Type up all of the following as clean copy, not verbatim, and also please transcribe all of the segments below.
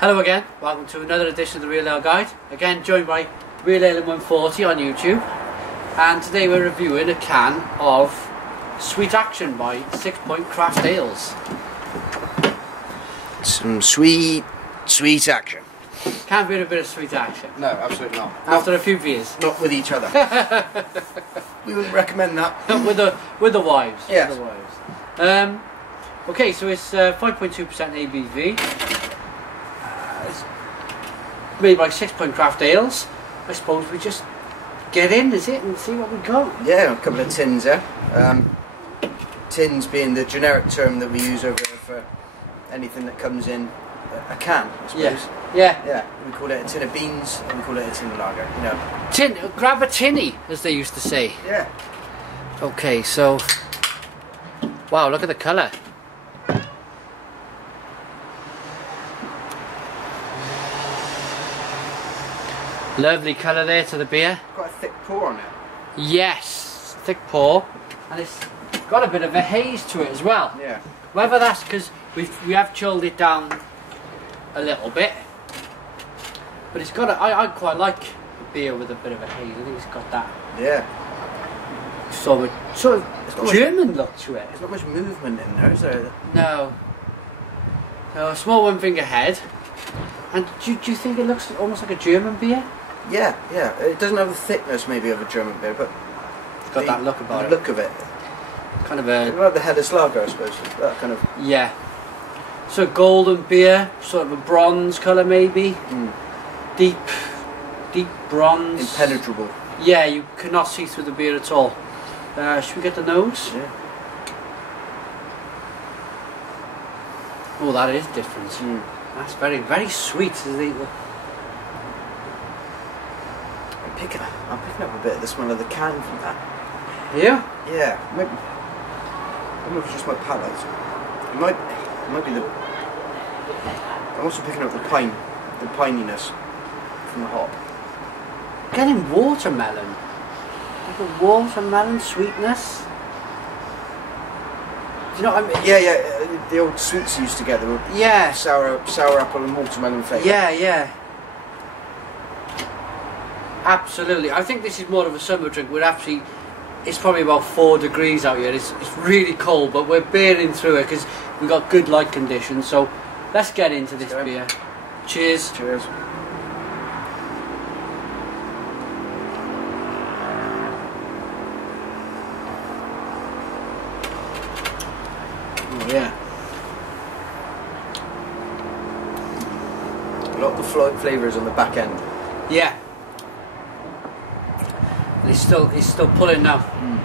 Hello again, welcome to another edition of the Real Ale Guide. Again joined by Real Ale in 140 on YouTube. And today we're reviewing a can of Sweet Action by Sixpoint Craft Ales. Some sweet action. Can't be a bit of sweet action. No, absolutely not. After a few beers. Not with each other. We wouldn't recommend that. with the wives. Yes. With the wives. Okay, so it's 5.2% ABV. It's made by Sixpoint Craft Ales. I suppose we just get in, is it, and see what we got. Yeah, a couple of tins there. Tins being the generic term that we use over for anything that comes in a can, I suppose. Yeah. We call it a tin of beans, and we call it a tin of lager. You know. Grab a tinny, as they used to say. Yeah. Okay, so wow, look at the colour. Lovely colour there to the beer. Quite a thick pour on it. Yes, thick pour, and it's got a bit of a haze to it as well. Yeah. Whether that's because we have chilled it down a little bit, but it's got I quite like a beer with a bit of a haze. I think it's got that. Yeah. Sort of German look to it. There's not much movement in there, is there? No. So a small one finger head. And do you think it looks almost like a German beer? Yeah. It doesn't have the thickness maybe of a German beer, but It's got that look about it. The look of it. Kind of a... Like the Helles lager, I suppose. That kind of... Yeah. So golden beer, sort of a bronze colour maybe. Mm. Deep bronze. Impenetrable. Yeah, you cannot see through the beer at all. Should we get the nose? Yeah. Oh, that is different. Mm. That's very, very sweet. I'm picking up a bit of the smell of the can from that. Yeah? Yeah. Maybe, I don't know if it's just my palate. It might be the... I'm also picking up the pininess from the hop. Getting watermelon. Like a watermelon sweetness. Do you know what I mean? Yeah. The old sweets you used to get. They were sour apple and watermelon flavour. Yeah. Absolutely. I think this is more of a summer drink. It's probably about 4 degrees out here. It's really cold, but we're bearing through it because we've got good light conditions. So let's get into this beer. Cheers. Cheers. Oh yeah. A lot of the flavours on the back end. Yeah. It's still pulling now. Mm.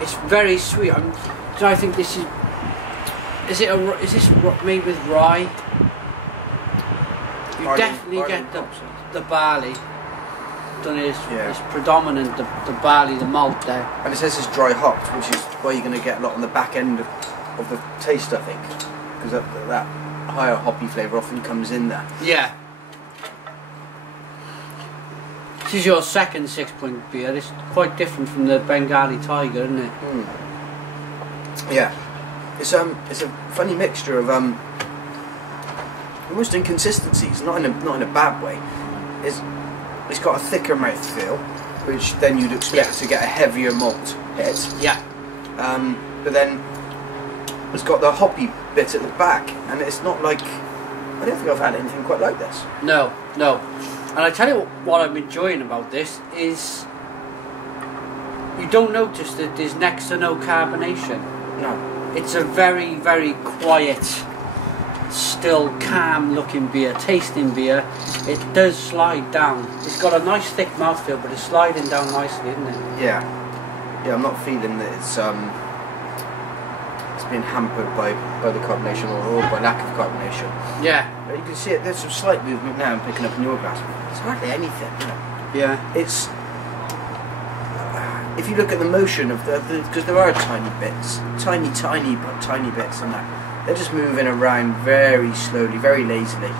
It's very sweet. I think this is. Is this made with rye? You definitely get the barley. It's predominant the barley, the malt there. And it says it's dry hopped, which is why you're going to get a lot on the back end of the taste, I think, because that higher hoppy flavour often comes in there. Yeah. This is your second Sixpoint beer. It's quite different from the Bengali Tiger, isn't it? Mm. Yeah. It's a funny mixture of almost inconsistencies, not in a bad way. It's got a thicker mouthfeel, which then you'd expect to get a heavier malt hit. Yeah. But then it's got the hoppy bit at the back, and it's not like, I don't think I've had anything quite like this. No. And I tell you what I'm enjoying about this is you don't notice that there's next to no carbonation. No. It's a very, very quiet, still calm looking beer, tasting beer. It does slide down. It's got a nice thick mouthfeel, but it's sliding down nicely, isn't it? Yeah, I'm not feeling that it's been hampered by the carbonation or by lack of carbonation. Yeah. You can see it. There's some slight movement now. I'm picking up in your glass. It's hardly anything. You know? Yeah. It's if you look at the motion of because there are tiny bits, tiny bits, and that they're just moving around very slowly, very lazily.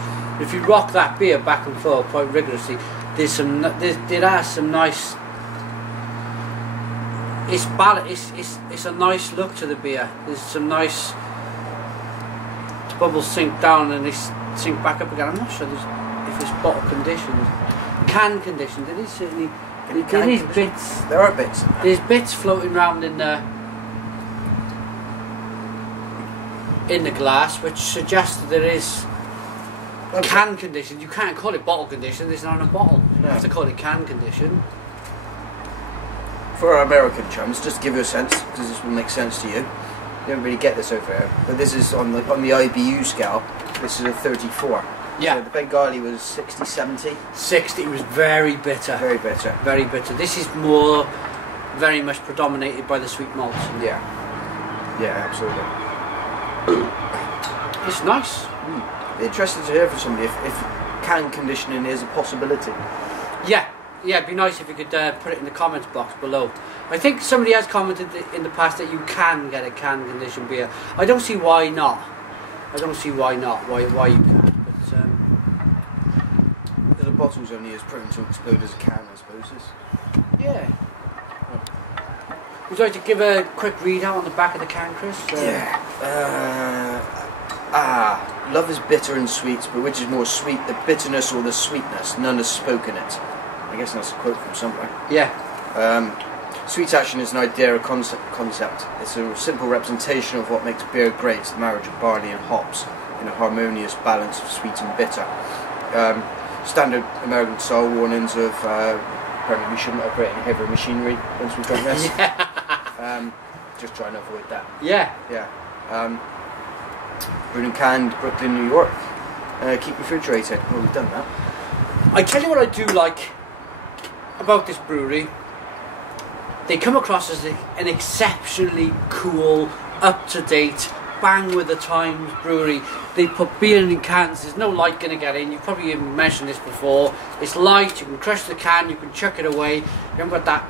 If you rock that beer back and forth quite rigorously, there are some nice. It's a nice look to the beer. There's some nice bubbles sink down and they sink back up again. I'm not sure if it's bottle conditioned. Can conditioned, it is certainly. There is bits. There are bits. There's bits floating around in the glass, which suggests that there is can conditioned. You can't call it bottle conditioned. It's not in a bottle. No. You have to call it can conditioned. For our American chums, just to give you a sense, because this will make sense to you. You don't really get this over here, but this is on the IBU scale. This is a 34. Yeah. So the Bengali was 60, 70. 60 was very bitter. Very bitter. Very bitter. This is more, very much predominated by the sweet malts. Yeah. Yeah, absolutely. It's nice. Be interested to hear from somebody if can conditioning is a possibility. Yeah. Yeah, it'd be nice if you could put it in the comments box below. I think somebody has commented in the past that you can get a can conditioned beer. I don't see why not. I don't see why not. Why you can't. But the bottle's only as prone to explode as a can, I suppose. Yeah. Would you like to give a quick readout on the back of the can, Chris? Yeah. Love is bitter and sweet, but which is more sweet, the bitterness or the sweetness? None has spoken it. I guess that's a quote from somewhere. Yeah. Sweet action is an idea, a concept. It's a simple representation of what makes beer great, the marriage of barley and hops in a harmonious balance of sweet and bitter. Standard American style warnings of apparently we shouldn't operate in heavy machinery once we've done this. Yeah. Just trying to avoid that. Yeah. Yeah. Brewed and canned, Brooklyn, New York. Keep refrigerated. Well, we've done that. I tell you what I do like about this brewery. They come across as an exceptionally cool, up-to-date, bang with the times brewery. They put beer in cans. There's no light going to get in. You've probably even mentioned this before. It's light. You can crush the can. You can chuck it away. You haven't got that.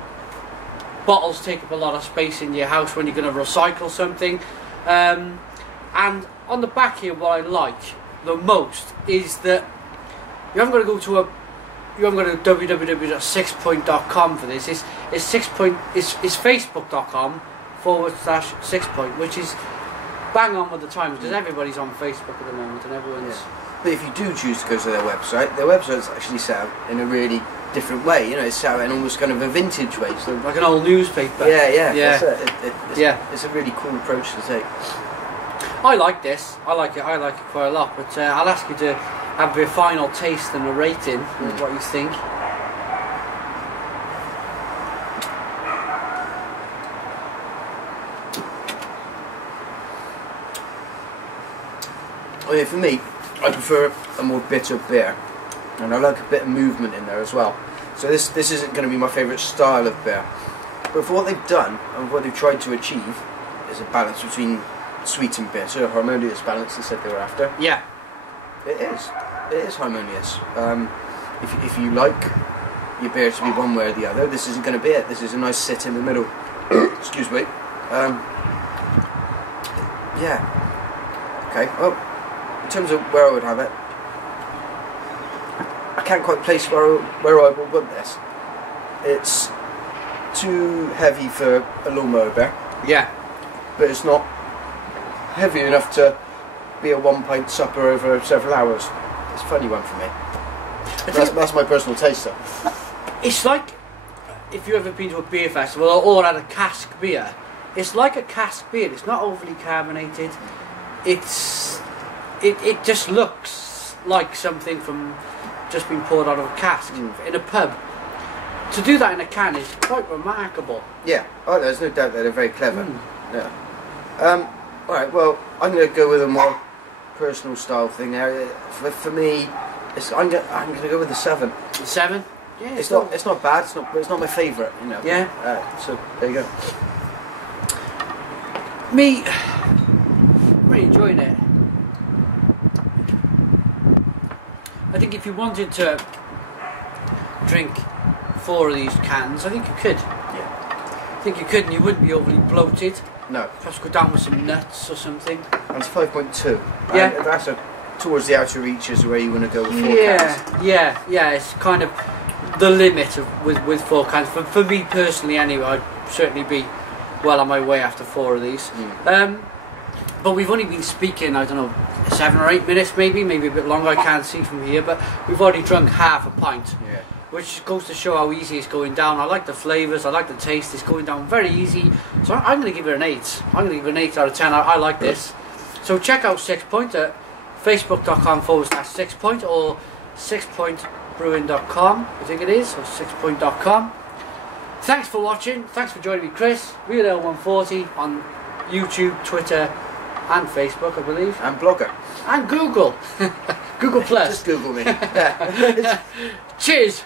Bottles take up a lot of space in your house when you're going to recycle something. And on the back here, what I like the most is that you haven't got to go to www.sixpoint.com for this. It's Sixpoint. It's facebook.com/Sixpoint, which is bang on with the times because everybody's on Facebook at the moment and everyone's. Yeah. But if you do choose to go to their website's actually set up in a really different way. You know, it's set up in almost kind of a vintage way, so like an old newspaper. Yeah. Yeah. It's a really cool approach to take. I like this. I like it quite a lot. But I'll ask you to have your final taste and a rating. What you think. Oh yeah, for me, I prefer a more bitter beer, and I like a bit of movement in there as well. So this isn't going to be my favourite style of beer, but for what they've done and what they've tried to achieve is a balance between sweet and bitter, a harmonious balance they said they were after. Yeah. It is harmonious. If you like your beer to be one way or the other, this isn't going to be it. This is a nice sit in the middle. Excuse me. Yeah. Okay. Well, in terms of where I would have it, I can't quite place where I would put this. It's too heavy for a lawnmower beer. Yeah. But it's not heavy enough to be a 1 pint supper over several hours. It's a funny one for me. That's my personal taste though. It's like if you've ever been to a beer festival or had a cask beer. It's like a cask beer. It's not overly carbonated. It just looks like something from just being poured out of a cask in a pub. To do that in a can is quite remarkable. Yeah. Oh, there's no doubt that they're very clever. Yeah. Alright, well, I'm going to go with a more personal style thing there. For me, I'm going to go with the 7. 7? Yeah. It's not bad. It's not my favourite. You know. Yeah. So there you go. Me, I'm really enjoying it. I think if you wanted to drink 4 of these cans, I think you could. Yeah. I think you could, and you wouldn't be overly bloated. No. Perhaps go down with some nuts or something. And it's 5.2. Yeah. And that's towards the outer reaches where you want to go with 4 cans. Yeah. It's kind of the limit with 4 cans. For me personally, anyway, I'd certainly be well on my way after 4 of these. But we've only been speaking, I don't know, 7 or 8 minutes maybe a bit longer, I can't see from here, but we've already drunk half a pint. Yeah. Which goes to show how easy it's going down. I like the flavours, I like the taste, it's going down very easy. So I'm going to give it an 8. I'm going to give it an 8 out of 10. I like this. So check out Sixpoint at facebook.com/Sixpoint or sixpointbrewing.com, I think it is, or sixpoint.com. Thanks for watching. Thanks for joining me, Chris. RealAle140 on YouTube, Twitter and Facebook, I believe. And Blogger. And Google. Google Plus. Just Google me. Cheers.